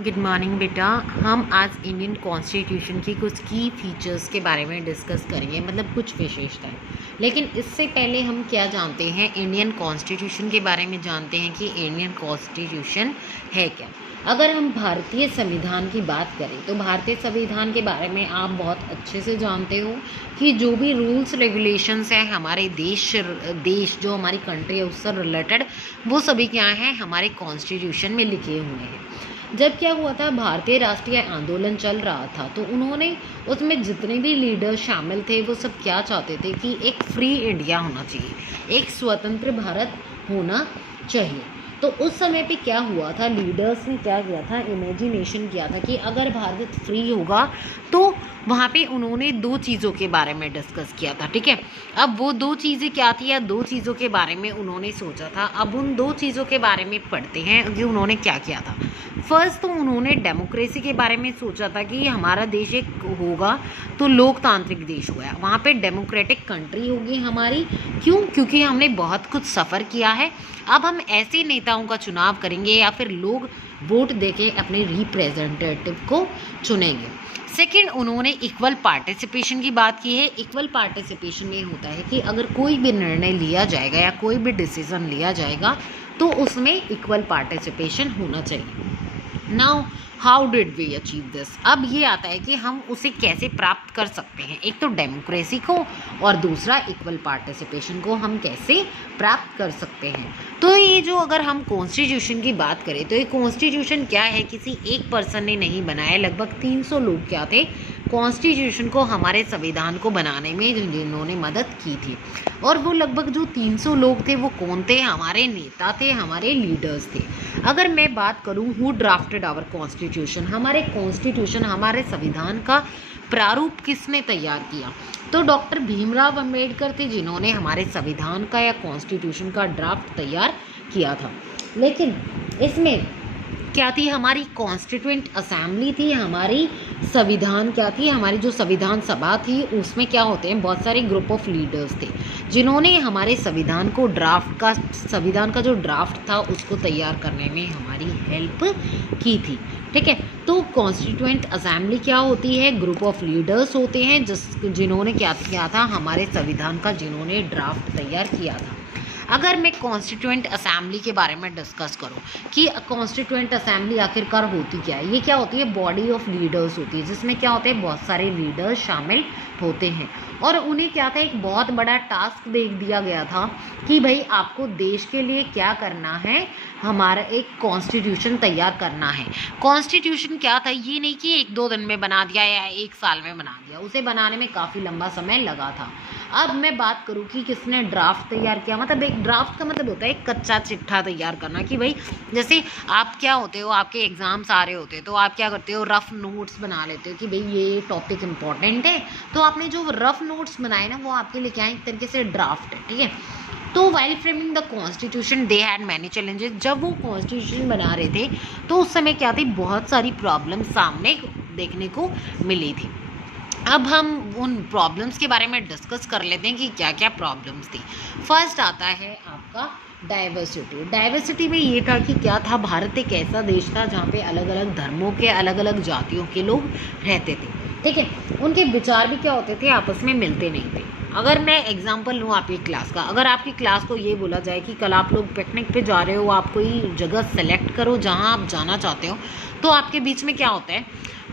Good morning बेटा। हम आज इंडियन कॉन्स्टिट्यूशन की कुछ की फीचर्स के बारे में डिस्कस करेंगे, मतलब कुछ विशेषताएं। लेकिन इससे पहले हम क्या जानते हैं, इंडियन कॉन्स्टिट्यूशन के बारे में जानते हैं कि इंडियन कॉन्स्टिट्यूशन है क्या। अगर हम भारतीय संविधान की बात करें तो भारतीय संविधान के बारे में आप बहुत अच्छे से जानते हो कि जो भी रूल्स रेगुलेशंस हैं हमारे देश जो हमारी कंट्री है उससे रिलेटेड, वो सभी क्या हैं, हमारे कॉन्स्टिट्यूशन में लिखे हुए हैं। जब क्या हुआ था, भारतीय राष्ट्रीय आंदोलन चल रहा था तो उन्होंने उसमें जितने भी लीडर शामिल थे वो सब क्या चाहते थे कि एक फ्री इंडिया होना चाहिए, एक स्वतंत्र भारत होना चाहिए। तो उस समय पे क्या हुआ था, लीडर्स ने क्या किया था, इमेजिनेशन किया था कि अगर भारत फ्री होगा तो वहाँ पे उन्होंने दो चीज़ों के बारे में डिस्कस किया था। ठीक है, अब वो दो चीज़ें क्या थी या दो चीज़ों के बारे में उन्होंने सोचा था। अब उन दो चीज़ों के बारे में पढ़ते हैं कि उन्होंने क्या किया था। फर्स्ट तो उन्होंने डेमोक्रेसी के बारे में सोचा था कि हमारा देश एक होगा तो लोकतांत्रिक देश होगा, वहाँ पे डेमोक्रेटिक कंट्री होगी हमारी। क्यों? क्योंकि हमने बहुत कुछ सफ़र किया है। अब हम ऐसे नेताओं का चुनाव करेंगे या फिर लोग वोट देके अपने रिप्रेजेंटेटिव को चुनेंगे। सेकंड, उन्होंने इक्वल पार्टिसिपेशन की बात की है। इक्वल पार्टिसिपेशन में होता है कि अगर कोई भी निर्णय लिया जाएगा या कोई भी डिसीजन लिया जाएगा तो उसमें इक्वल पार्टिसिपेशन होना चाहिए। Now how did we achieve this. अब ये आता है कि हम उसे कैसे प्राप्त कर सकते हैं। एक तो डेमोक्रेसी को और दूसरा इक्वल पार्टिसिपेशन को हम कैसे प्राप्त कर सकते हैं। तो ये जो अगर हम कॉन्स्टिट्यूशन की बात करें तो ये कॉन्स्टिट्यूशन क्या है, किसी एक पर्सन ने नहीं बनाया। लगभग 300 लोग क्या थे, कॉन्स्टिट्यूशन को, हमारे संविधान को बनाने में जिन्होंने मदद की थी। और वो लगभग जो 300 लोग थे वो कौन थे, हमारे नेता थे, हमारे लीडर्स थे। अगर मैं बात करूं हु ड्राफ्टेड आवर कॉन्स्टिट्यूशन, हमारे कॉन्स्टिट्यूशन, हमारे संविधान का प्रारूप किसने तैयार किया, तो डॉक्टर भीमराव अंबेडकर थे जिन्होंने हमारे संविधान का या कॉन्स्टिट्यूशन का ड्राफ्ट तैयार किया था। लेकिन इसमें क्या थी, हमारी कॉन्स्टिट्यूएंट असेंबली थी, हमारी संविधान क्या थी, हमारी जो संविधान सभा थी उसमें क्या होते हैं, बहुत सारे ग्रुप ऑफ लीडर्स थे जिन्होंने हमारे संविधान का जो ड्राफ्ट था उसको तैयार करने में हमारी हेल्प की थी। ठीक है, तो कॉन्स्टिट्यूएंट असेंबली क्या होती है, ग्रुप ऑफ लीडर्स होते हैं जिन्होंने क्या किया था, हमारे संविधान का जिन्होंने ड्राफ्ट तैयार किया था। अगर मैं कॉन्स्टिट्यूएंट असेंबली के बारे में डिस्कस करूं कि कॉन्स्टिट्यूएंट असेंबली आखिरकार होती क्या है, ये क्या होती है, बॉडी ऑफ लीडर्स होती है जिसमें क्या होते हैं, बहुत सारे लीडर्स शामिल होते हैं। और उन्हें क्या था, एक बहुत बड़ा टास्क दे दिया गया था कि भाई आपको देश के लिए क्या करना है, हमारा एक कॉन्स्टिट्यूशन तैयार करना है। कॉन्स्टिट्यूशन क्या था, ये नहीं कि 1-2 दिन में बना दिया या 1 साल में बना दिया, उसे बनाने में काफ़ी लंबा समय लगा था। अब मैं बात करूँ कि किसने ड्राफ्ट तैयार किया, मतलब एक ड्राफ्ट का मतलब होता है एक कच्चा चिट्ठा तैयार करना कि भाई जैसे आप क्या होते हो, आपके एग्जाम्स आ रहे होते हैं तो आप क्या करते हो, रफ नोट्स बना लेते हो कि भाई ये टॉपिक इंपॉर्टेंट है, तो आपने जो रफ नोट्स बनाए ना वो आपके लिए क्या है, एक तरीके से ड्राफ्ट है। ठीक है, तो while framing the constitution they had many challenges. जब वो कॉन्स्टिट्यूशन बना रहे थे तो उस समय क्या थी, बहुत सारी प्रॉब्लम सामने देखने को मिली थी। अब हम उन प्रॉब्लम्स के बारे में डिस्कस कर लेते हैं कि क्या क्या प्रॉब्लम्स थी। फर्स्ट आता है आपका डाइवर्सिटी। डाइवर्सिटी में ये था कि क्या था, भारत एक ऐसा देश था जहाँ पे अलग अलग धर्मों के, अलग अलग जातियों के लोग रहते थे। ठीक है, उनके विचार भी क्या होते थे, आपस में मिलते नहीं थे। अगर मैं एग्जांपल लूँ आपकी क्लास का, अगर आपकी क्लास को ये बोला जाए कि कल आप लोग पिकनिक पे जा रहे हो, आप कोई जगह सेलेक्ट करो जहाँ आप जाना चाहते हो, तो आपके बीच में क्या होता है,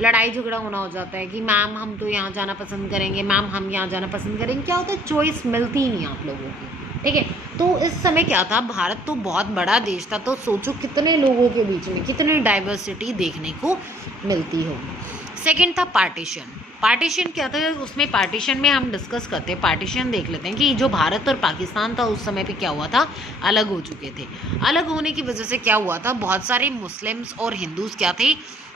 लड़ाई झगड़ा होना हो जाता है कि मैम हम तो यहाँ जाना पसंद करेंगे, मैम हम यहाँ जाना पसंद करेंगे। क्या होता है, चॉइस मिलती ही नहीं आप लोगों को। ठीक है, तो इस समय क्या था, भारत तो बहुत बड़ा देश था, तो सोचो कितने लोगों के बीच में कितनी डाइवर्सिटी देखने को मिलती होगी। सेकंड था पार्टीशन। पार्टीशन क्या था, उसमें पार्टीशन में हम डिस्कस करते हैं, पार्टीशन देख लेते हैं कि जो भारत और पाकिस्तान था उस समय पे क्या हुआ था, अलग हो चुके थे। अलग होने की वजह से क्या हुआ था, बहुत सारे मुस्लिम्स और हिंदूज क्या थे,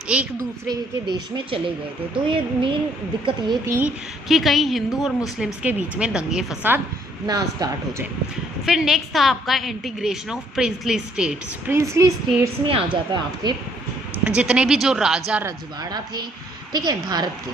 एक दूसरे के देश में चले गए थे। तो ये मेन दिक्कत ये थी कि कहीं हिंदू और मुस्लिम्स के बीच में दंगे फसाद ना स्टार्ट हो जाए। फिर नेक्स्ट था आपका integration of princely states. Princely states में आ जाता है आपके जितने भी जो राजा रजवाड़ा थे, ठीक है, भारत के,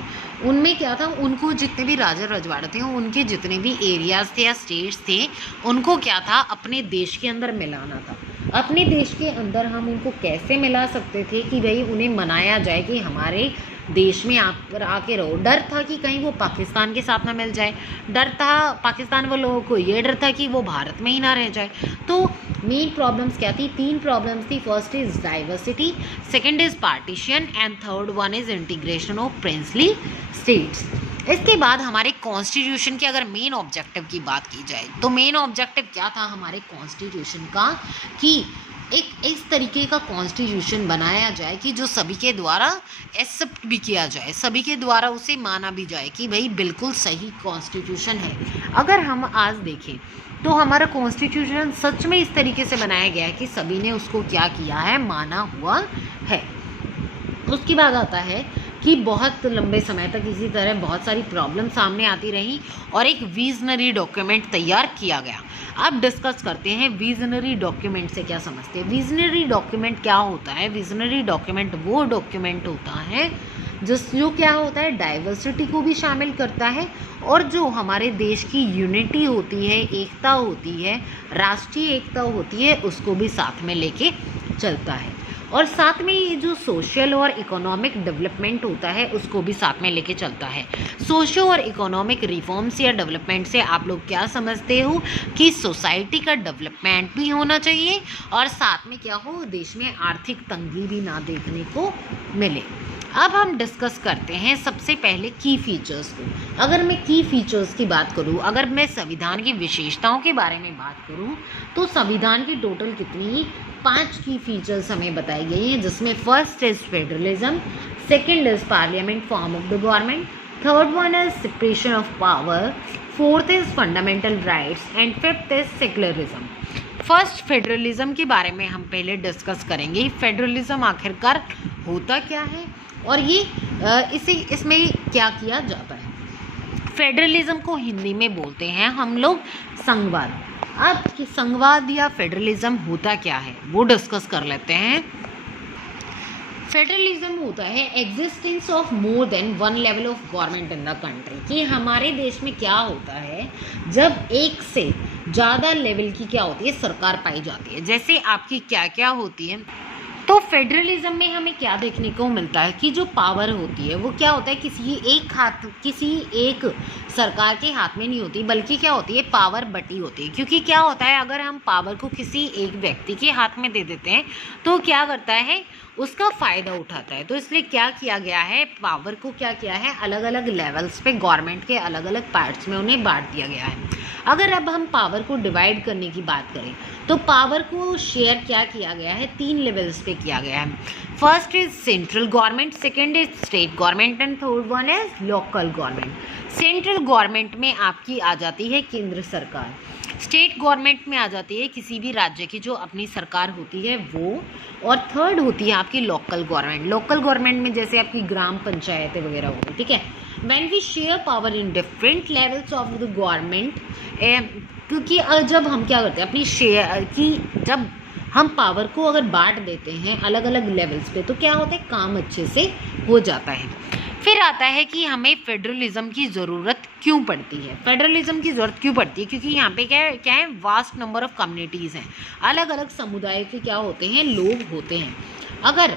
उनमें क्या था, उनको जितने भी राजा रजवाड़े थे उनके जितने भी एरियाज़ थे या स्टेट्स थे उनको क्या था, अपने देश के अंदर मिलाना था। अपने देश के अंदर हम उनको कैसे मिला सकते थे कि भाई उन्हें मनाया जाए कि हमारे देश में आके रहो। डर था कि कहीं वो पाकिस्तान के साथ ना मिल जाए, डर था पाकिस्तान वालों लोगों को, ये डर था कि वो भारत में ही ना रह जाए। तो मेन प्रॉब्लम्स क्या थी? 3 प्रॉब्लम्स थी। First is diversity, second is partition and third one is integration of princely states. इसके बाद हमारे कॉन्स्टिट्यूशन के अगर मेन ऑब्जेक्टिव की बात की जाए तो मेन ऑब्जेक्टिव क्या था हमारे कॉन्स्टिट्यूशन का कि एक इस तरीके का कॉन्स्टिट्यूशन बनाया जाए कि जो सभी के द्वारा एक्सेप्ट भी किया जाए, सभी के द्वारा उसे माना भी जाए कि भाई बिल्कुल सही कॉन्स्टिट्यूशन है। अगर हम आज देखें तो हमारा कॉन्स्टिट्यूशन सच में इस तरीके से बनाया गया है कि सभी ने उसको क्या किया है, माना हुआ है। उसके बाद आता है कि बहुत लंबे समय तक इसी तरह बहुत सारी प्रॉब्लम सामने आती रही और एक विजनरी डॉक्यूमेंट तैयार किया गया। अब डिस्कस करते हैं विजनरी डॉक्यूमेंट से क्या समझते हैं। विजनरी डॉक्यूमेंट क्या होता है? विजनरी डॉक्यूमेंट वो डॉक्यूमेंट होता है जो क्या होता है, डाइवर्सिटी को भी शामिल करता है और जो हमारे देश की यूनिटी होती है, एकता होती है, राष्ट्रीय एकता होती है, उसको भी साथ में लेके चलता है। और साथ में ये जो सोशल और इकोनॉमिक डेवलपमेंट होता है उसको भी साथ में लेके चलता है। सोशल और इकोनॉमिक रिफॉर्म्स या डेवलपमेंट से आप लोग क्या समझते हो कि सोसाइटी का डेवलपमेंट भी होना चाहिए और साथ में क्या हो, देश में आर्थिक तंगी भी ना देखने को मिले। अब हम डिस्कस करते हैं सबसे पहले की फीचर्स को। अगर मैं की फीचर्स की बात करूं, अगर मैं संविधान की विशेषताओं के बारे में बात करूं तो संविधान की टोटल कितनी 5 की फीचर्स हमें बताई गई हैं, जिसमें first is federalism, second is parliament form of the government, third one is separation of power, fourth is fundamental rights and fifth is secularism. First federalism के बारे में हम पहले डिस्कस करेंगे। फेडरलिज्म आखिरकार होता क्या है और ये इसमें क्या किया जाता है। फेडरलिज्म को हिंदी में बोलते हैं हम लोग संघवाद। अब कि संघवाद या फेडरलिज्म होता क्या है वो डिस्कस कर लेते हैं। फेडरलिज्म होता है existence of more than one level of government in the country. कि हमारे देश में क्या होता है, जब एक से ज़्यादा लेवल की क्या होती है, सरकार पाई जाती है। जैसे आपकी क्या क्या होती है, तो फेडरलिज्म में हमें क्या देखने को मिलता है कि जो पावर होती है वो क्या होता है, किसी एक सरकार के हाथ में नहीं होती, बल्कि क्या होती है, पावर बटी होती है। क्योंकि क्या होता है, अगर हम पावर को किसी एक व्यक्ति के हाथ में दे देते हैं तो क्या करता है, उसका फ़ायदा उठाता है। तो इसलिए क्या किया गया है, पावर को क्या किया है, अलग अलग लेवल्स पे गवर्नमेंट के अलग अलग पार्ट्स में उन्हें बांट दिया गया है। अगर अब हम पावर को डिवाइड करने की बात करें तो पावर को शेयर क्या किया गया है, 3 लेवल्स पे किया गया है। First is central government, second is state government and third one is local government. Central government में आपकी आ जाती है केंद्र सरकार, स्टेट गवर्नमेंट में आ जाती है किसी भी राज्य की जो अपनी सरकार होती है वो, और थर्ड होती है आपकी लोकल गवर्नमेंट। लोकल गवर्नमेंट में जैसे आपकी ग्राम पंचायतें वगैरह होगी, ठीक है। When we share power in different levels of the government, क्योंकि जब हम क्या करते हैं अपनी शेयर की, जब हम पावर को अगर बांट देते हैं अलग अलग लेवल्स पे तो क्या होता है, काम अच्छे से हो जाता है। फिर आता है कि हमें फेडरलिज्म की ज़रूरत क्यों पड़ती है। फेडरलिज्म की ज़रूरत क्यों पड़ती है, क्योंकि यहाँ पे क्या है, वास्ट नंबर ऑफ कम्युनिटीज़ हैं, अलग अलग समुदाय के क्या होते हैं, लोग होते हैं। अगर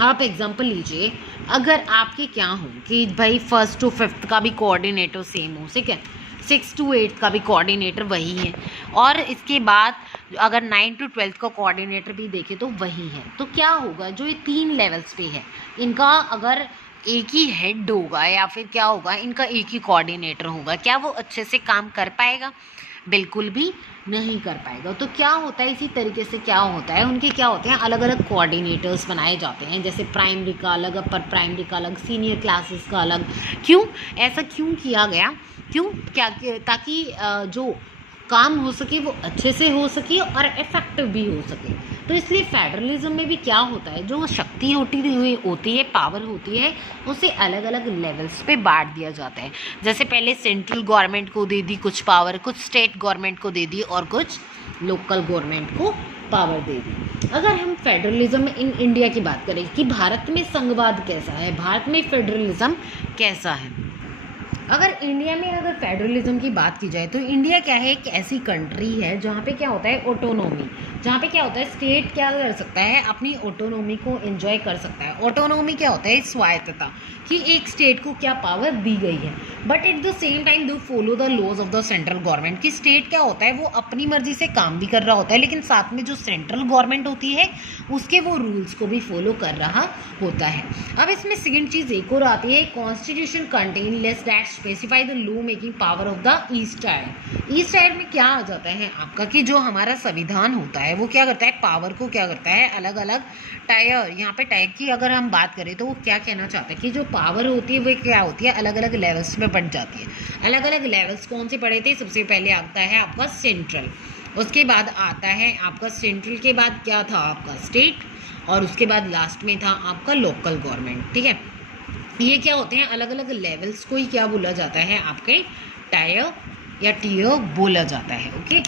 आप एग्जांपल लीजिए, अगर आपके क्या हो कि भाई 1st to 5th का भी कोऑर्डिनेटर सेम हो, ठीक है, 6th to 8th का भी कोऑर्डिनेटर वही है, और इसके बाद अगर 9th to 12th का कोऑर्डिनेटर भी देखें तो वही है, तो क्या होगा, जो ये 3 लेवल्स पे है इनका अगर एक ही हेड होगा या फिर क्या होगा, इनका एक ही कोऑर्डिनेटर होगा, क्या वो अच्छे से काम कर पाएगा? बिल्कुल भी नहीं कर पाएगा। तो क्या होता है, इसी तरीके से क्या होता है, उनके क्या होते हैं, अलग अलग कोऑर्डिनेटर्स बनाए जाते हैं, जैसे प्राइमरी का अलग, अपर प्राइमरी का अलग, सीनियर क्लासेस का अलग। क्यों ऐसा क्यों किया गया, क्यों क्या, ताकि जो काम हो सके वो अच्छे से हो सके और इफेक्टिव भी हो सके। तो इसलिए फेडरलिज्म में भी क्या होता है, जो शक्ति होती है, पावर होती है, उसे अलग अलग लेवल्स पे बांट दिया जाता है। जैसे पहले सेंट्रल गवर्नमेंट को दे दी कुछ पावर, कुछ स्टेट गवर्नमेंट को दे दी और कुछ लोकल गवर्नमेंट को पावर दे दी। अगर हम फेडरलिज्म इन इंडिया की बात करें कि भारत में संघवाद कैसा है, भारत में फेडरलिज्म कैसा है, अगर इंडिया में अगर फेडरलिज्म की बात की जाए तो इंडिया क्या है, एक ऐसी कंट्री है जहाँ पे क्या होता है ऑटोनॉमी, जहाँ पे क्या होता है स्टेट क्या कर सकता है, अपनी ऑटोनॉमी को एंजॉय कर सकता है। ऑटोनॉमी क्या होता है, स्वायत्तता, कि एक स्टेट को क्या पावर दी गई है, but at the same time though follow the laws of the central government, कि स्टेट क्या होता है वो अपनी मर्जी से काम भी कर रहा होता है, लेकिन साथ में जो सेंट्रल गवर्नमेंट होती है उसके वो रूल्स को भी फॉलो कर रहा होता है। अब इसमें सेकेंड चीज़ एक और आती है, constitution contain less that specify the law making power of the east side. East side में क्या आ जाता है आपका, कि जो हमारा संविधान होता है वो क्या करता है, पावर को क्या करता है, अलग अलग टायर, यहाँ पे टाइप की अगर हम बात करें तो वो क्या कहना चाहता है कि जो पावर होती है वो क्या होती है, अलग अलग लेवल्स में बढ़ जाती है। अलग अलग लेवल्स कौन से पढ़े थे, सबसे पहले आता है आपका सेंट्रल, उसके बाद आता है आपका सेंट्रल के बाद क्या था आपका स्टेट, और उसके बाद लास्ट में था आपका लोकल गवर्नमेंट। ठीक है, ये क्या होते हैं अलग अलग लेवल्स को ही क्या बोला जाता है, आपके टायर या टीयर बोला जाता है। ओके,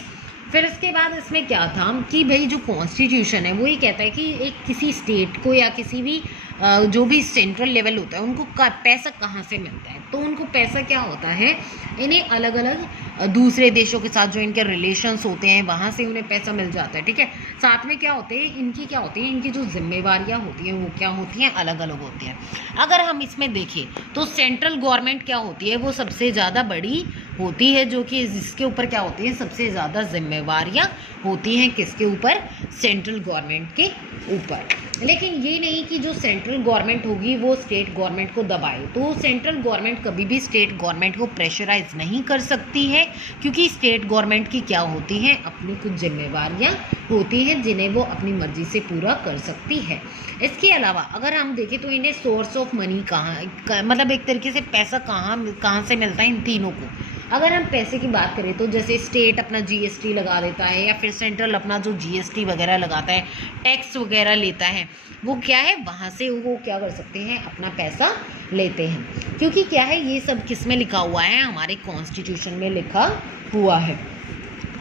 फिर इसके बाद इसमें क्या था कि भाई जो कॉन्स्टिट्यूशन है वो ये कहता है कि एक किसी स्टेट को या किसी भी जो भी सेंट्रल लेवल होता है उनको पैसा कहाँ से मिलता है, तो उनको पैसा क्या होता है, इन्हें अलग अलग दूसरे देशों के साथ जो इनके रिलेशंस होते हैं वहाँ से उन्हें पैसा मिल जाता है। ठीक है, साथ में क्या होते हैं इनकी, क्या होती है इनकी जो जिम्मेवारियाँ होती हैं वो क्या होती हैं, अलग अलग होती हैं। अगर हम इसमें देखें तो सेंट्रल गवर्नमेंट क्या होती है, वो सबसे ज़्यादा बड़ी होती है, जो कि जिसके ऊपर क्या होती है सबसे ज़्यादा जिम्मेवारियाँ होती हैं, किसके ऊपर, सेंट्रल गवर्नमेंट के ऊपर। लेकिन ये नहीं कि जो सेंट्रल गवर्नमेंट होगी वो स्टेट गवर्नमेंट को दबाए, तो सेंट्रल गवर्नमेंट कभी भी स्टेट गवर्नमेंट को प्रेशराइज नहीं कर सकती है, क्योंकि स्टेट गवर्नमेंट की क्या होती हैं, अपनी कुछ जिम्मेवारियां होती हैं जिन्हें वो अपनी मर्जी से पूरा कर सकती है। इसके अलावा अगर हम देखें तो इन्हें सोर्स ऑफ मनी कहाँ, मतलब एक तरीके से पैसा कहाँ से मिलता है इन तीनों को। अगर हम पैसे की बात करें तो जैसे स्टेट अपना जीएसटी लगा देता है, या फिर सेंट्रल अपना जो जीएसटी वगैरह लगाता है, टैक्स वगैरह लेता है, वो क्या है वहाँ से वो क्या कर सकते हैं, अपना पैसा लेते हैं। क्योंकि क्या है ये सब किस में लिखा हुआ है, हमारे कॉन्स्टिट्यूशन में लिखा हुआ है।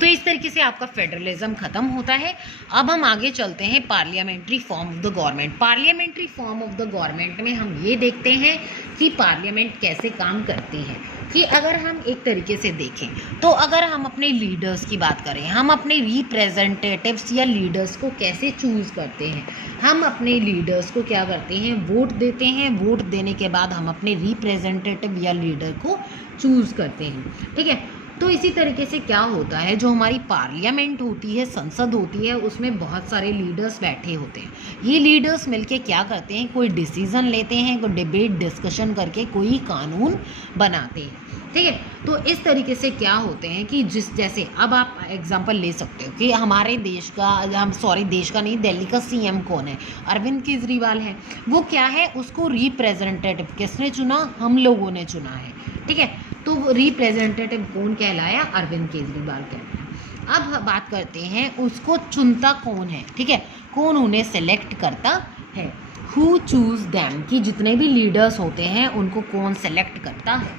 तो इस तरीके से आपका फेडरलिज्म खत्म होता है। अब हम आगे चलते हैं parliamentary form of the government. Parliamentary form of the government में हम ये देखते हैं कि पार्लियामेंट कैसे काम करती है। कि अगर हम एक तरीके से देखें तो अगर हम अपने लीडर्स की बात करें, हम अपने रिप्रेजेंटेटिव्स या लीडर्स को कैसे चूज़ करते हैं, हम अपने लीडर्स को क्या करते हैं, वोट देते हैं। वोट देने के बाद हम अपने रिप्रेजेंटेटिव या लीडर को चूज़ करते हैं। ठीक है, तो इसी तरीके से क्या होता है, जो हमारी पार्लियामेंट होती है, संसद होती है, उसमें बहुत सारे लीडर्स बैठे होते हैं। ये लीडर्स मिलके क्या करते हैं, कोई डिसीजन लेते हैं, कोई डिबेट डिस्कशन करके कोई कानून बनाते हैं। ठीक है, तो इस तरीके से क्या होते हैं कि जैसे अब आप एग्जांपल ले सकते हो कि हमारे देश का, देश का नहीं, दिल्ली का सीएम कौन है, अरविंद केजरीवाल है। वो क्या है, उसको रिप्रेजेंटेटिव किसने चुना, हम लोगों ने चुना है। ठीक है, तो रिप्रेजेंटेटिव कौन कहलाया, अरविंद केजरीवाल कहलाया। अब बात करते हैं उसको चुनता कौन है। ठीक है, कौन उन्हें सेलेक्ट करता है, हु चूज दैम, कि जितने भी लीडर्स होते हैं उनको कौन सेलेक्ट करता है।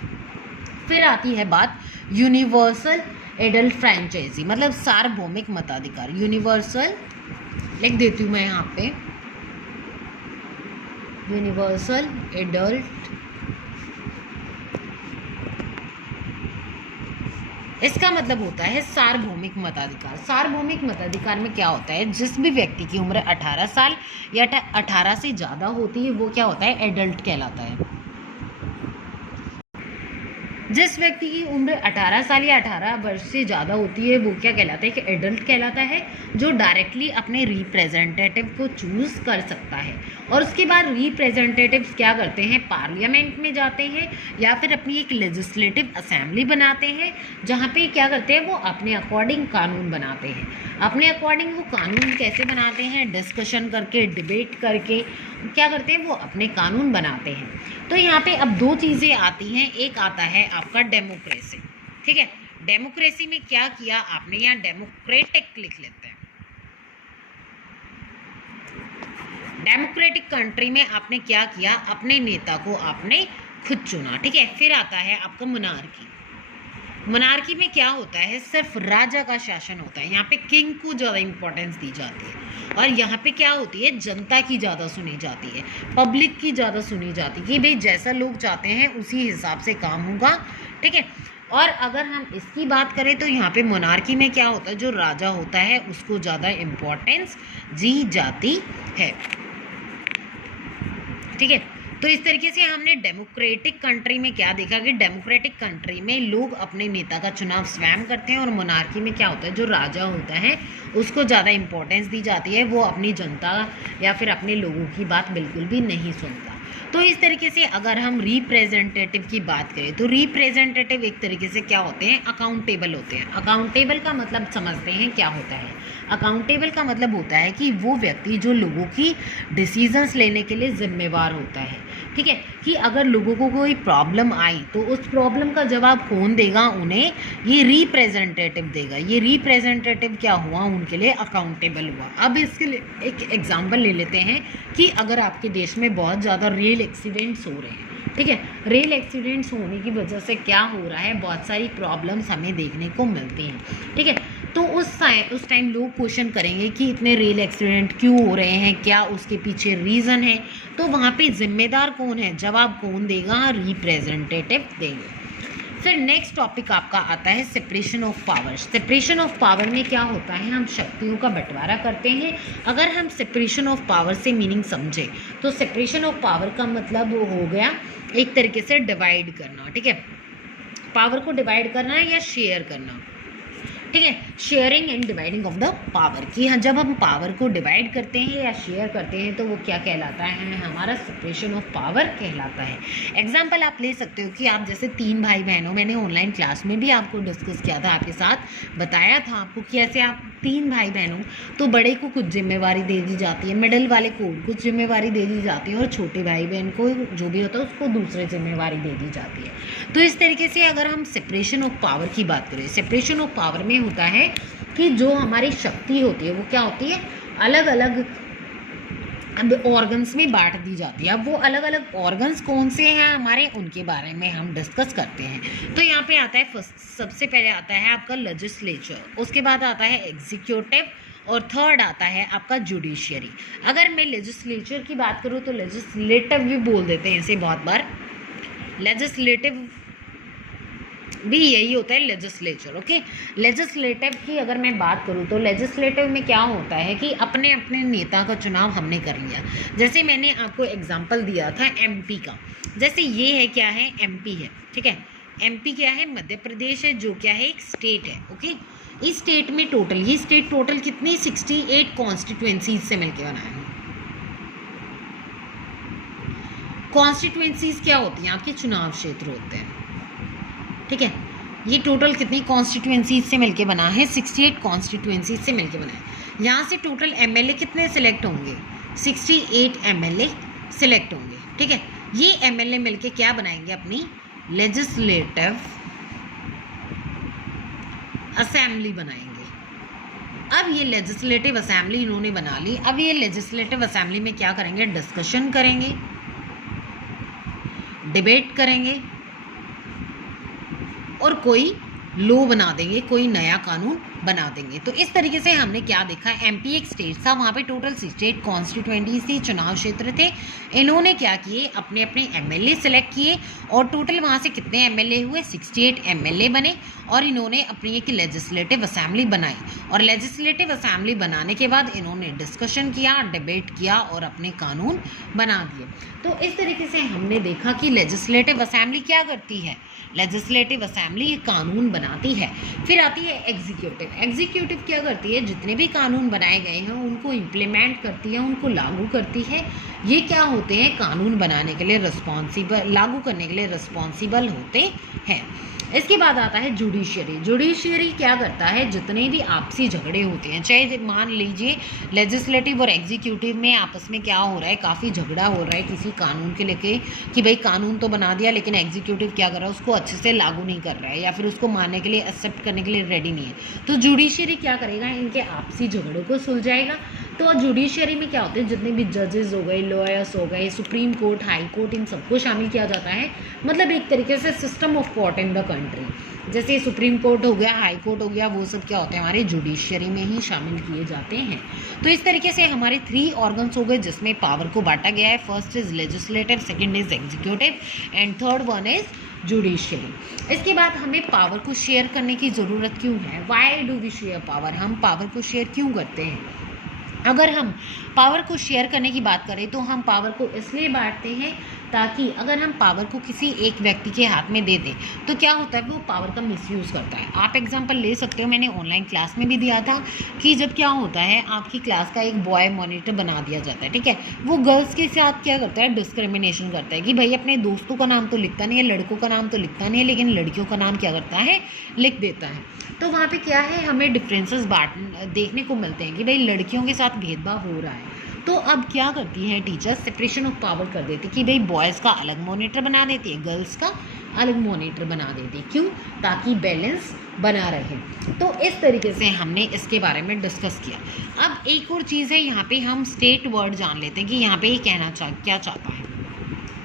फिर आती है बात यूनिवर्सल एडल्ट फ्रेंचाइजी, मतलब सार्वभौमिक मताधिकार। यूनिवर्सल लिख देती हूँ मैं यहाँ पे, यूनिवर्सल एडल्ट, इसका मतलब होता है सार्वभौमिक मताधिकार। सार्वभौमिक मताधिकार में क्या होता है, जिस भी व्यक्ति की उम्र 18 साल या 18 से ज़्यादा होती है वो क्या होता है, एडल्ट कहलाता है। जिस व्यक्ति की उम्र 18 साल या 18 वर्ष से ज़्यादा होती है वो क्या कहलाता है, कि एडल्ट कहलाता है, जो डायरेक्टली अपने रिप्रेजेंटेटिव को चूज़ कर सकता है। और उसके बाद रिप्रेजेंटेटिव्स क्या करते हैं, पार्लियामेंट में जाते हैं या फिर अपनी एक लेजिस्लेटिव असेंबली बनाते हैं, जहाँ पे क्या करते हैं, वो अपने अकॉर्डिंग कानून बनाते हैं। अपने अकॉर्डिंग वो कानून कैसे बनाते हैं, डिस्कशन करके, डिबेट करके क्या करते हैं, वो अपने कानून बनाते हैं। तो यहाँ पे अब दो चीज़ें आती हैं, एक आता है आपका डेमोक्रेसी। ठीक है, डेमोक्रेसी में क्या किया आपने, यहाँ डेमोक्रेटिक लिख लेते हैं। डेमोक्रेटिक कंट्री में आपने क्या किया, अपने नेता को आपने खुद चुना। ठीक है, फिर आता है आपका मोनार्की। मोनार्की में क्या होता है, सिर्फ राजा का शासन होता है, यहाँ पे किंग को ज़्यादा इंपॉर्टेंस दी जाती है। और यहाँ पे क्या होती है, जनता की ज़्यादा सुनी जाती है, पब्लिक की ज़्यादा सुनी जाती है कि भाई जैसा लोग चाहते हैं उसी हिसाब से काम होगा, ठीक है। और अगर हम इसकी बात करें तो यहाँ पे मोनार्की में क्या होता है, जो राजा होता है उसको ज़्यादा इम्पोर्टेंस दी जाती है, ठीक है। तो इस तरीके से हमने डेमोक्रेटिक कंट्री में क्या देखा कि डेमोक्रेटिक कंट्री में लोग अपने नेता का चुनाव स्वयं करते हैं, और मोनार्की में क्या होता है, जो राजा होता है उसको ज़्यादा इंपॉर्टेंस दी जाती है, वो अपनी जनता या फिर अपने लोगों की बात बिल्कुल भी नहीं सुनता। तो इस तरीके से अगर हम रिप्रेजेंटेटिव की बात करें तो रिप्रेजेंटेटिव एक तरीके से क्या होते हैं, अकाउंटेबल होते हैं। अकाउंटेबल का मतलब समझते हैं क्या होता है। अकाउंटेबल का मतलब होता है कि वो व्यक्ति जो लोगों की डिसीजंस लेने के लिए जिम्मेवार होता है, ठीक है। कि अगर लोगों को कोई प्रॉब्लम आई तो उस प्रॉब्लम का जवाब कौन देगा, उन्हें ये रिप्रेजेंटेटिव देगा। ये रिप्रेजेंटेटिव क्या हुआ, उनके लिए अकाउंटेबल हुआ। अब इसके लिए एक एग्जांपल ले लेते हैं कि अगर आपके देश में बहुत ज़्यादा रेल एक्सीडेंट्स हो रहे हैं, ठीक है। रेल एक्सीडेंट्स होने की वजह से क्या हो रहा है, बहुत सारी प्रॉब्लम्स हमें देखने को मिलती हैं, ठीक है। तो उस टाइम लोग क्वेश्चन करेंगे कि इतने रेल एक्सीडेंट क्यों हो रहे हैं, क्या उसके पीछे रीज़न है। तो वहाँ पे जिम्मेदार कौन है, जवाब कौन देगा, रिप्रेजेंटेटिव देंगे। फिर नेक्स्ट टॉपिक आपका आता है separation of powers. Separation of power में क्या होता है, हम शक्तियों का बंटवारा करते हैं। अगर हम सेपरेशन ऑफ पावर से मीनिंग समझे तो सेपरेशन ऑफ पावर का मतलब हो गया एक तरीके से डिवाइड करना, ठीक है। पावर को डिवाइड करना या शेयर करना, ठीक है। Sharing and dividing of the power की, हाँ, जब हम पावर को डिवाइड करते हैं या शेयर करते हैं तो वो क्या कहलाता है, हमारा सेपरेशन ऑफ पावर कहलाता है। एग्जाम्पल आप ले सकते हो कि आप जैसे 3 भाई बहन हो, मैंने ऑनलाइन क्लास में भी आपको डिस्कस किया था, आपके साथ बताया था आपको कि ऐसे आप 3 भाई बहन हो तो बड़े को कुछ जिम्मेवारी दे दी जाती है, मिडिल वाले को कुछ जिम्मेवारी दे दी जाती है, और छोटे भाई बहन को जो भी होता है उसको दूसरे जिम्मेवारी दे दी जाती है। तो इस तरीके से अगर हम सेपरेशन ऑफ पावर की बात करें, सेपरेशन ऑफ पावर में होता है कि जो हमारी शक्ति होती है वो क्या होती है, अलग अलग ऑर्गन्स में बांट दी जाती है। अब वो अलग अलग ऑर्गन्स कौन से हैं हमारे, उनके बारे में हम डिस्कस करते हैं। तो यहाँ पे आता है फर्स्ट, सबसे पहले आता है आपका लेजिस्लेचर, उसके बाद आता है एग्जीक्यूटिव, और थर्ड आता है आपका जुडिशियरी। अगर मैं लेजिस्लेचर की बात करूँ तो लेजिस्लेटिव भी बोल देते हैं इसे बहुत बार, लेजिस्लेटिव भी यही होता है लेजिस्लेचर, ओके। लेजिस्लेटिव की अगर मैं बात करूँ तो लेजिस्लेटिव में क्या होता है कि अपने अपने नेता का चुनाव हमने कर लिया। जैसे मैंने आपको एग्जांपल दिया था एमपी का, जैसे ये है क्या है, एमपी है, ठीक है। एमपी क्या है, मध्य प्रदेश है, जो क्या है एक स्टेट है, ओके। इस स्टेट में टोटल, ये स्टेट टोटल कितनी 68 कॉन्स्टिट्यूएंसीज से मिलकर बना है। कॉन्स्टिट्यूएंसीज क्या होती हैं, आपके चुनाव क्षेत्र होते हैं, ठीक है। ये टोटल कितनी कॉन्स्टिट्यूएंसीज से मिलके बना है, 68 कॉन्स्टिट्यूएंसीज से मिलके बना है। यहाँ से टोटल एमएलए कितने सिलेक्ट होंगे, 68 एमएलए सिलेक्ट होंगे, ठीक है। ये एमएलए मिलके क्या बनाएंगे, अपनी लेजिस्लेटिव असेंबली बनाएंगे। अब ये लेजिस्लेटिव असेंबली इन्होंने बना ली। अब ये लेजिस्लेटिव असेंबली में क्या करेंगे, डिस्कशन करेंगे, डिबेट करेंगे, और कोई लॉ बना देंगे, कोई नया कानून बना देंगे। तो इस तरीके से हमने क्या देखा, एमपी एक स्टेट था, वहाँ पे टोटल 68 कॉन्स्टिट्यूएंसीज थी, चुनाव क्षेत्र थे। इन्होंने क्या किए, अपने अपने एमएलए सेलेक्ट किए, और टोटल वहाँ से कितने एमएलए हुए, 68 एमएलए बने, और इन्होंने अपनी एक लेजिस्लेटिव असेंबली बनाई। और लेजिस्लेटिव असेंबली बनाने के बाद इन्होंने डिस्कशन किया, डिबेट किया, और अपने कानून बना दिए। तो इस तरीके से हमने देखा कि लेजिस्लेटिव असेंबली क्या करती है, लेजिस्लेटिव असेंबली कानून बनाती है। फिर आती है एग्जीक्यूटिव। एग्जीक्यूटिव क्या करती है, जितने भी कानून बनाए गए हैं उनको इम्प्लीमेंट करती है, उनको लागू करती है। ये क्या होते हैं, कानून बनाने के लिए रिस्पॉन्सिबल, लागू करने के लिए रिस्पॉन्सिबल होते हैं। इसके बाद आता है जुडिशियरी। जुडिशियरी क्या करता है, जितने भी आपसी झगड़े होते हैं, चाहे मान लीजिए लेजिस्लेटिव और एग्जीक्यूटिव में आपस में क्या हो रहा है, काफ़ी झगड़ा हो रहा है किसी कानून के लेके कि भाई कानून तो बना दिया लेकिन एग्जीक्यूटिव क्या कर रहा है, उसको अच्छे से लागू नहीं कर रहा है, या फिर उसको मानने के लिए एक्सेप्ट करने के लिए रेडी नहीं है। तो जुडिशियरी क्या करेगा, इनके आपसी झगड़ों को सुलझाएगा, तो जुडिशरी में क्या होते हैं, जितने भी जजेस हो गए, लॉयर्स हो गए, सुप्रीम कोर्ट, हाई कोर्ट, इन सबको शामिल किया जाता है। मतलब एक तरीके से system of court in the country, जैसे सुप्रीम कोर्ट हो गया, हाई कोर्ट हो गया, वो सब क्या होते हैं हमारे जुडिशरी में ही शामिल किए जाते हैं। तो इस तरीके से हमारे 3 ऑर्गन्स हो गए जिसमें पावर को बांटा गया है। First is legislative, second is executive and third one is judiciary. इसके बाद हमें पावर को शेयर करने की ज़रूरत क्यों है? Why do we share power? हम पावर को शेयर क्यों करते हैं? अगर हम पावर को शेयर करने की बात करें तो हम पावर को इसलिए बांटते हैं ताकि अगर हम पावर को किसी एक व्यक्ति के हाथ में दे दें तो क्या होता है, वो पावर का मिसयूज़ करता है। आप एग्जांपल ले सकते हो, मैंने ऑनलाइन क्लास में भी दिया था कि जब क्या होता है, आपकी क्लास का एक बॉय मॉनिटर बना दिया जाता है, ठीक है, वो गर्ल्स के साथ क्या करता है, डिस्क्रिमिनेशन करता है कि भाई अपने दोस्तों का नाम तो लिखता नहीं है, लड़कों का नाम तो लिखता नहीं है, लेकिन लड़कियों का नाम क्या करता है, लिख देता है। तो वहाँ पे क्या है, हमें डिफरेंसेस देखने को मिलते हैं कि भाई लड़कियों के साथ भेदभाव हो रहा है। तो अब क्या करती हैं टीचर, सेपरेशन ऑफ पावर कर देती कि भाई बॉयज़ का अलग मॉनिटर बना देती है, गर्ल्स का अलग मॉनिटर बना देती। क्यों? ताकि बैलेंस बना रहे। तो इस तरीके से हमने इसके बारे में डिस्कस किया। अब एक और चीज़ है, यहाँ पे हम स्टेट वर्ड जान लेते हैं कि यहाँ पे ये क्या चाहता है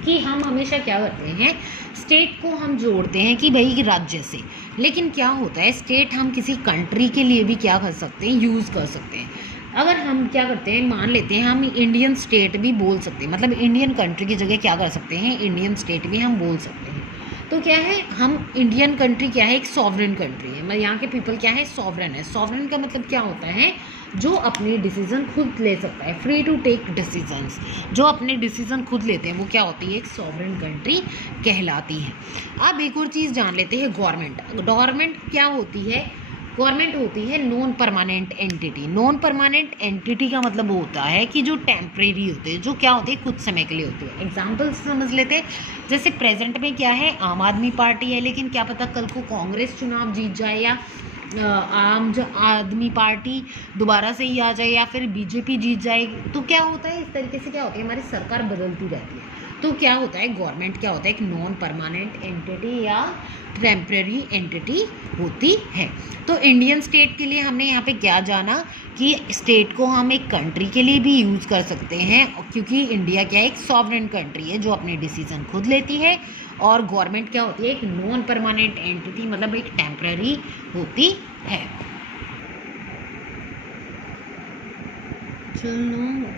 कि हम हमेशा क्या करते हैं, स्टेट को हम जोड़ते हैं कि भाई राज्य से, लेकिन क्या होता है, स्टेट हम किसी कंट्री के लिए भी क्या कर सकते हैं, यूज़ कर सकते हैं। अगर हम क्या करते हैं, मान लेते हैं हम इंडियन स्टेट भी बोल सकते हैं, मतलब इंडियन कंट्री की जगह क्या कर सकते हैं, इंडियन स्टेट भी हम बोल सकते हैं। तो क्या है, हम इंडियन कंट्री क्या है, एक सॉवरेन कंट्री है, मतलब यहाँ के पीपल क्या है, सॉवरेन है। सॉवरेन का मतलब क्या होता है, जो अपने डिसीजन खुद ले सकता है, फ्री टू टेक डिसीजंस, जो अपने डिसीजन खुद लेते हैं, वो क्या होती है, एक सॉवरेन कंट्री कहलाती है। अब एक और चीज़ जान लेते हैं, गवर्नमेंट। गवर्नमेंट क्या होती है, गवर्नमेंट होती है non permanent entity. Non permanent entity का मतलब होता है कि जो टेम्परेरी होते हैं, जो क्या होते हैं, कुछ समय के लिए होते हैं। एग्जाम्पल समझ लेते हैं, जैसे प्रेजेंट में क्या है, आम आदमी पार्टी है, लेकिन क्या पता कल को कांग्रेस चुनाव जीत जाए या आम आदमी पार्टी दोबारा से ही आ जाए या फिर बीजेपी जीत जाए। तो क्या होता है, इस तरीके से क्या होता है, हमारी सरकार बदलती रहती है। तो क्या होता है, गवर्नमेंट क्या होता है, एक नॉन परमानेंट एंटिटी या टेम्परेरी एंटिटी होती है। तो इंडियन स्टेट के लिए हमने यहाँ पे क्या जाना कि स्टेट को हम एक कंट्री के लिए भी यूज़ कर सकते हैं, क्योंकि इंडिया क्या है, एक सॉवरेन कंट्री है जो अपने डिसीजन खुद लेती है। और गवर्नमेंट क्या होती है, एक नॉन परमानेंट एंटिटी, मतलब एक टेम्परेरी होती है। चलो,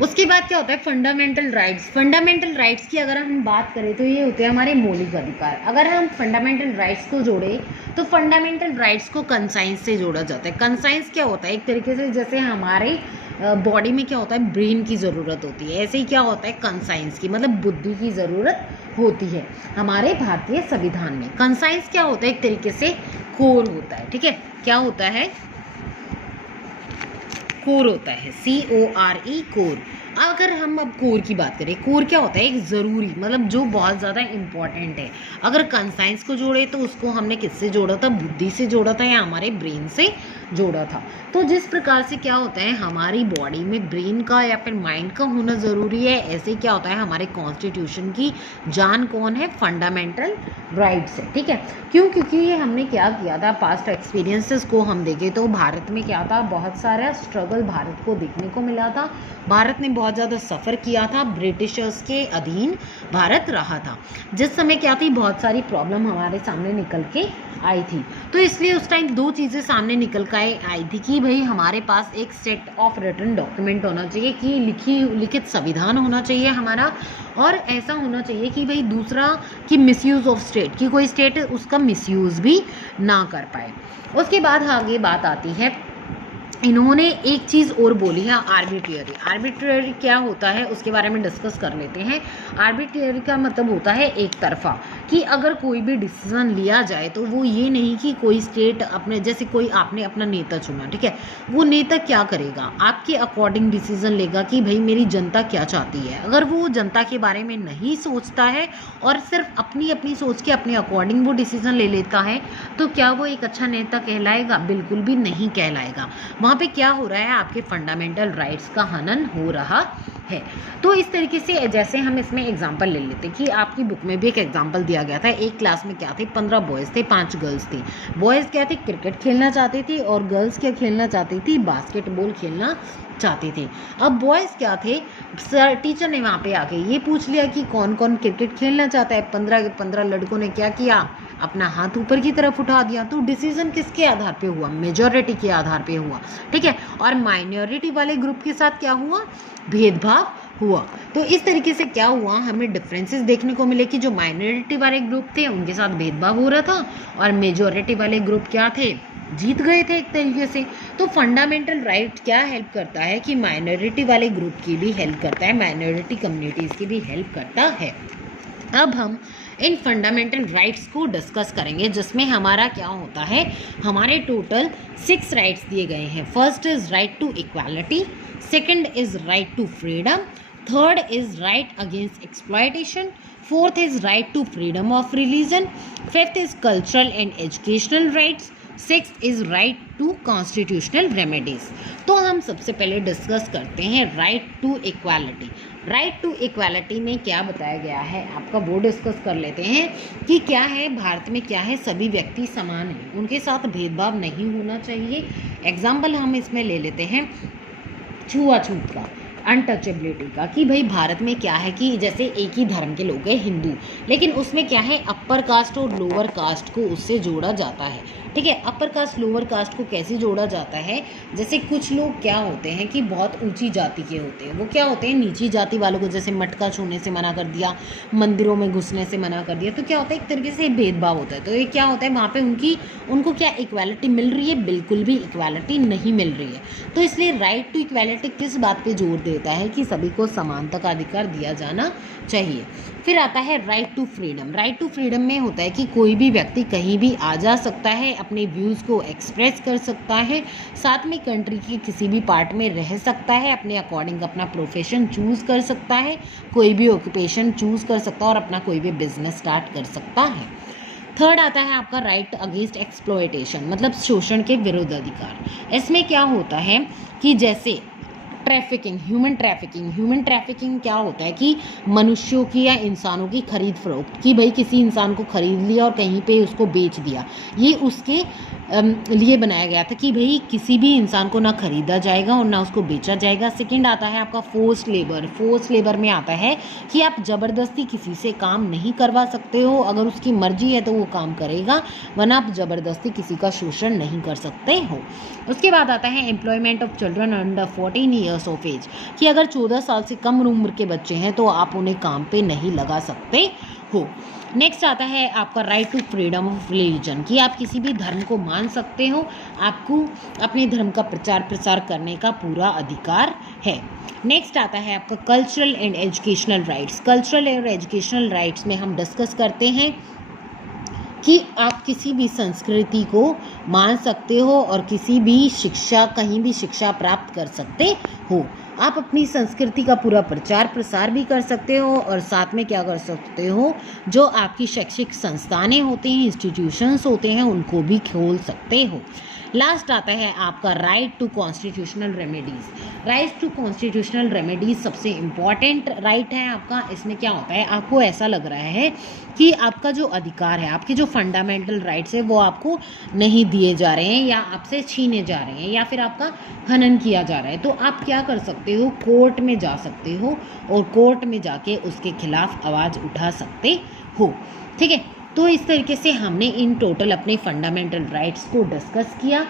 उसके बाद क्या होता है, फंडामेंटल राइट्स। फंडामेंटल राइट्स की अगर हम बात करें तो ये होते हैं हमारे मौलिक अधिकार। अगर हम फंडामेंटल राइट्स को जोड़े तो फंडामेंटल राइट्स को कंसाइंस से जोड़ा जाता है। कंसाइंस क्या होता है, एक तरीके से जैसे हमारे बॉडी में क्या होता है, ब्रेन की ज़रूरत होती है, ऐसे ही क्या होता है, कंसाइंस की मतलब बुद्धि की ज़रूरत होती है हमारे भारतीय संविधान में। कंसाइंस क्या होता है, एक तरीके से कोर होता है, ठीक है, क्या होता है, कोर होता है, CORE, कोर। अगर हम अब कोर की बात करें, कोर क्या होता है, एक ज़रूरी, मतलब जो बहुत ज़्यादा इम्पॉर्टेंट है। अगर कंसाइंस को जोड़े तो उसको हमने किससे जोड़ा था, बुद्धि से जोड़ा था या हमारे ब्रेन से जोड़ा था। तो जिस प्रकार से क्या होता है, हमारी बॉडी में ब्रेन का या फिर माइंड का होना ज़रूरी है, ऐसे ही क्या होता है, हमारे कॉन्स्टिट्यूशन की जान कौन है, फंडामेंटल राइट्स है, ठीक है। क्यों? क्योंकि ये हमने क्या किया था, पास्ट एक्सपीरियंसेस को हम देखें तो भारत में क्या था, बहुत सारा स्ट्रगल भारत को देखने को मिला था। भारत ने बहुत ज़्यादा सफ़र किया था, ब्रिटिशर्स के अधीन भारत रहा था, जिस समय क्या थी, बहुत सारी प्रॉब्लम हमारे सामने निकल के आई थी। तो इसलिए उस टाइम 2 चीज़ें सामने निकल कर आई थी कि भाई हमारे पास एक सेट ऑफ रिटन डॉक्यूमेंट होना चाहिए, कि लिखित संविधान होना चाहिए हमारा, और ऐसा होना चाहिए कि भाई दूसरा कि मिसयूज़ ऑफ स्टेट, कि कोई स्टेट उसका मिसयूज़ भी ना कर पाए। उसके बाद आगे बात आती है, इन्होंने एक चीज़ और बोली है, आर्बिट्रेरी। आर्बिट्रेरी क्या होता है उसके बारे में डिस्कस कर लेते हैं। आर्बिट्रेरी का मतलब होता है एक तरफा, कि अगर कोई भी डिसीजन लिया जाए तो वो ये नहीं कि कोई स्टेट अपने, जैसे कोई आपने अपना नेता चुना, ठीक है, वो नेता क्या करेगा, आपके अकॉर्डिंग डिसीजन लेगा कि भाई मेरी जनता क्या चाहती है। अगर वो जनता के बारे में नहीं सोचता है और सिर्फ अपनी अपनी सोच के अपने अकॉर्डिंग वो डिसीजन ले लेता है, तो क्या वो एक अच्छा नेता कहलाएगा? बिल्कुल भी नहीं कहलाएगा। वहाँ वहाँ पे क्या हो रहा है, आपके फंडामेंटल राइट्स का हनन हो रहा है। तो इस तरीके से जैसे हम इसमें एग्जांपल ले लेते हैं कि आपकी बुक में भी एक एग्जांपल दिया गया था। एक क्लास में क्या थे, 15 बॉयज़ थे, 5 गर्ल्स थी। बॉयज़ क्या थे, क्रिकेट खेलना चाहते थे, और गर्ल्स क्या खेलना चाहती थी, बास्केटबॉल खेलना चाहते थे। अब बॉयज़ क्या थे, सर टीचर ने वहाँ पे आके ये पूछ लिया कि कौन कौन क्रिकेट खेलना चाहता है। 15 के 15 लड़कों ने क्या किया, अपना हाथ ऊपर की तरफ उठा दिया। तो डिसीजन किसके आधार पे हुआ, मेजॉरिटी के आधार पे हुआ, ठीक है। और माइनॉरिटी वाले ग्रुप के साथ क्या हुआ, भेदभाव हुआ। तो इस तरीके से क्या हुआ, हमें डिफरेंसेस देखने को मिले कि जो माइनॉरिटी वाले ग्रुप थे उनके साथ भेदभाव हो रहा था, और मेजॉरिटी वाले ग्रुप क्या थे, जीत गए थे एक तरीके से। तो फंडामेंटल राइट क्या हेल्प करता है कि माइनॉरिटी वाले ग्रुप की भी हेल्प करता है, माइनॉरिटी कम्युनिटीज़ की भी हेल्प करता है। अब हम इन फंडामेंटल राइट्स को डिस्कस करेंगे, जिसमें हमारा क्या होता है, हमारे टोटल 6 राइट्स दिए गए हैं। First is right to equality, second is right to freedom, third is right against exploitation, fourth is right to freedom of religion, fifth is cultural and educational rights, sixth is right to constitutional remedies. तो हम सबसे पहले discuss करते हैं right to equality. Right to equality में क्या बताया गया है आपका, वो डिस्कस कर लेते हैं कि क्या है, भारत में क्या है, सभी व्यक्ति समान हैं, उनके साथ भेदभाव नहीं होना चाहिए। एग्जाम्पल हम इसमें ले लेते हैं छुआछूत का, अनटचेबिलिटी का, कि भाई भारत में क्या है कि जैसे एक ही धर्म के लोग हैं हिंदू, लेकिन उसमें क्या है, अपर कास्ट और लोअर कास्ट को उससे जोड़ा जाता है, ठीक है। अपर कास्ट लोअर कास्ट को कैसे जोड़ा जाता है, जैसे कुछ लोग क्या होते हैं कि बहुत ऊंची जाति के होते हैं, वो क्या होते हैं, नीची जाति वालों को जैसे मटका छूने से मना कर दिया, मंदिरों में घुसने से मना कर दिया, तो क्या होता है, एक तरीके से भेदभाव होता है। तो ये क्या होता है, वहाँ पे उनको क्या इक्वालिटी मिल रही है, बिल्कुल भी इक्वालिटी नहीं मिल रही है। तो इसलिए राइट टू इक्वालिटी किस बात पे जोर देता है कि सभी को समानता का अधिकार दिया जाना चाहिए। फिर आता है right to freedom. Right to freedom में होता है कि कोई भी व्यक्ति कहीं भी आ जा सकता है, अपने व्यूज़ को एक्सप्रेस कर सकता है, साथ में कंट्री के किसी भी पार्ट में रह सकता है, अपने अकॉर्डिंग अपना प्रोफेशन चूज़ कर सकता है, कोई भी ऑक्यूपेशन चूज़ कर सकता है, और अपना कोई भी बिजनेस स्टार्ट कर सकता है। थर्ड आता है आपका राइट अगेंस्ट एक्सप्लॉयटेशन, मतलब शोषण के विरुद्ध अधिकार। इसमें क्या होता है कि जैसे ह्यूमन ट्रैफिकिंग क्या होता है कि मनुष्यों की या इंसानों की खरीद फरोख्त, कि भाई किसी इंसान को खरीद लिया और कहीं पे उसको बेच दिया, ये उसके लिए बनाया गया था कि भाई किसी भी इंसान को ना खरीदा जाएगा और ना उसको बेचा जाएगा। सेकंड आता है आपका फोर्स्ड लेबर में आता है कि आप ज़बरदस्ती किसी से काम नहीं करवा सकते हो, अगर उसकी मर्जी है तो वो काम करेगा, वरना आप ज़बरदस्ती किसी का शोषण नहीं कर सकते हो। उसके बाद आता है employment of children under 14 years of age, कि अगर 14 साल से कम उम्र के बच्चे हैं तो आप उन्हें काम पे नहीं लगा सकते हो। नेक्स्ट आता है आपका right to freedom of religion, कि आप किसी भी धर्म को मान सकते हो, आपको अपने धर्म का प्रचार प्रसार करने का पूरा अधिकार है। नेक्स्ट आता है आपका cultural and educational rights. Cultural और एजुकेशनल राइट्स में हम डिस्कस करते हैं कि आप किसी भी संस्कृति को मान सकते हो और किसी भी शिक्षा, कहीं भी शिक्षा प्राप्त कर सकते हो। आप अपनी संस्कृति का पूरा प्रचार प्रसार भी कर सकते हो, और साथ में क्या कर सकते हो, जो आपकी शैक्षिक संस्थानें होती हैं, इंस्टीट्यूशंस होते हैं, उनको भी खोल सकते हो। लास्ट आता है आपका right to constitutional remedies. Right to constitutional remedies सबसे इम्पॉर्टेंट राइट है आपका। इसमें क्या होता है, आपको ऐसा लग रहा है कि आपका जो अधिकार है, आपके जो फंडामेंटल राइट्स है, वो आपको नहीं दिए जा रहे हैं या आपसे छीने जा रहे हैं या फिर आपका हनन किया जा रहा है, तो आप क्या कर सकते हो, कोर्ट में जा सकते हो और कोर्ट में जाके उसके खिलाफ आवाज़ उठा सकते हो, ठीक है। तो इस तरीके से हमने इन टोटल अपने फंडामेंटल राइट्स को डिस्कस किया।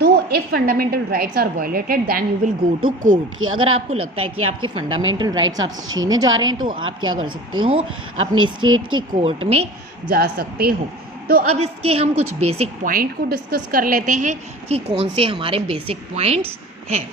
तो if fundamental rights are violated then you will go to court, कि अगर आपको लगता है कि आपके फंडामेंटल राइट्स आपसे छीने जा रहे हैं तो आप क्या कर सकते हो, अपने स्टेट के कोर्ट में जा सकते हो। तो अब इसके हम कुछ बेसिक पॉइंट को डिस्कस कर लेते हैं कि कौन से हमारे बेसिक पॉइंट्स हैं।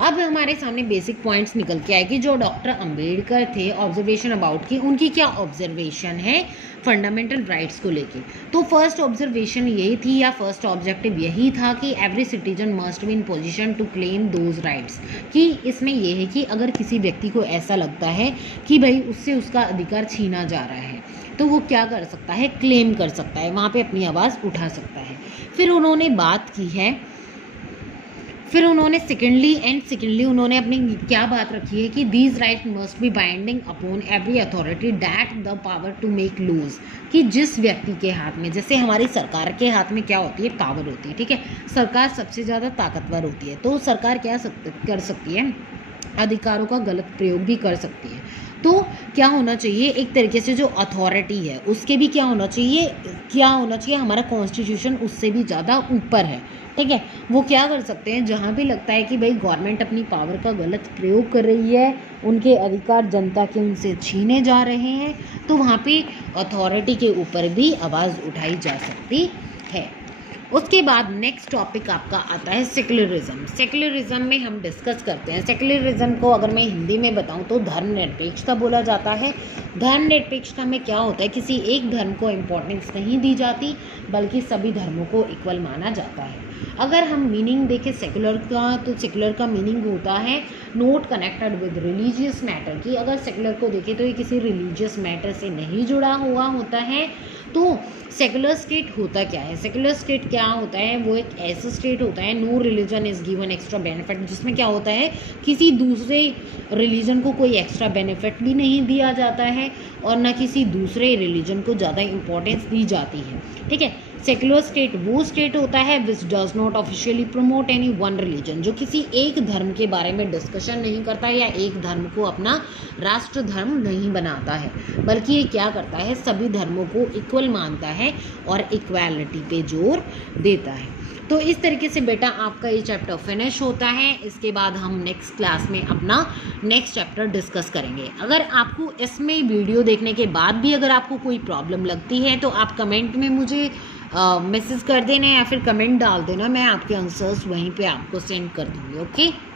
अब हमारे सामने बेसिक पॉइंट्स निकल के आए कि जो डॉक्टर अंबेडकर थे ऑब्जर्वेशन अबाउट की, उनकी क्या ऑब्जर्वेशन है फंडामेंटल राइट्स को लेके। तो फर्स्ट ऑब्जर्वेशन यही थी या फर्स्ट ऑब्जेक्टिव यही था कि every citizen must be in position to claim those rights, कि इसमें यह है कि अगर किसी व्यक्ति को ऐसा लगता है कि भाई उससे उसका अधिकार छीना जा रहा है तो वो क्या कर सकता है, क्लेम कर सकता है, वहाँ पे अपनी आवाज़ उठा सकता है। फिर उन्होंने बात की है, फिर उन्होंने सेकेंडली उन्होंने अपनी क्या बात रखी है कि these right must be binding upon every authority that the power to make laws, कि जिस व्यक्ति के हाथ में, जैसे हमारी सरकार के हाथ में क्या होती है, पावर होती है, ठीक है, सरकार सबसे ज़्यादा ताकतवर होती है, तो सरकार क्या कर सकती है, अधिकारों का गलत प्रयोग भी कर सकती है। तो क्या होना चाहिए, एक तरीके से जो अथॉरिटी है उसके भी क्या होना चाहिए, हमारा कॉन्स्टिट्यूशन उससे भी ज़्यादा ऊपर है, ठीक है। वो क्या कर सकते हैं, जहाँ भी लगता है कि भाई गवर्नमेंट अपनी पावर का गलत प्रयोग कर रही है, उनके अधिकार जनता के उनसे छीने जा रहे हैं, तो वहाँ पे अथॉरिटी के ऊपर भी आवाज़ उठाई जा सकती है। उसके बाद नेक्स्ट टॉपिक आपका आता है सेक्युलरिज्म। सेक्युलरिज्म में हम डिस्कस करते हैं, सेक्युलरिज्म को अगर मैं हिंदी में बताऊं तो धर्मनिरपेक्षता बोला जाता है। धर्मनिरपेक्षता में क्या होता है, किसी एक धर्म को इम्पोर्टेंस नहीं दी जाती बल्कि सभी धर्मों को इक्वल माना जाता है। अगर हम मीनिंग देखें सेक्युलर का, तो सेक्युलर का मीनिंग होता है not connected with religious matter, कि अगर सेक्युलर को देखें तो ये किसी रिलीजियस मैटर से नहीं जुड़ा हुआ होता है। तो सेक्युलर स्टेट होता क्या है, सेक्युलर स्टेट क्या होता है, वो एक ऐसा स्टेट होता है, no religion is given extra benefit, जिसमें क्या होता है किसी दूसरे रिलीजन को कोई एक्स्ट्रा बेनिफिट भी नहीं दिया जाता है और ना किसी दूसरे रिलीजन को ज़्यादा इंपॉर्टेंस दी जाती है, ठीक है। सेक्युलर स्टेट वो स्टेट होता है which does not officially promote any one religion, जो किसी एक धर्म के बारे में डिस्कशन नहीं करता या एक धर्म को अपना राष्ट्र धर्म नहीं बनाता है, बल्कि ये क्या करता है, सभी धर्मों को इक्वल मानता है और इक्वालिटी पे जोर देता है। तो इस तरीके से बेटा आपका ये चैप्टर फिनिश होता है। इसके बाद हम नेक्स्ट क्लास में अपना नेक्स्ट चैप्टर डिस्कस करेंगे। अगर आपको इसमें वीडियो देखने के बाद भी अगर आपको कोई प्रॉब्लम लगती है तो आप कमेंट में मुझे मैसेज कर देना या फिर कमेंट डाल देना, मैं आपके आंसर्स वहीं पे आपको सेंड कर दूँगी। ओके।